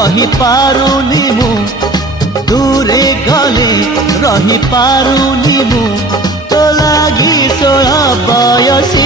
रही पारुनी मु दूरे गले रही पारुनी मु तो लागी 16 बयसी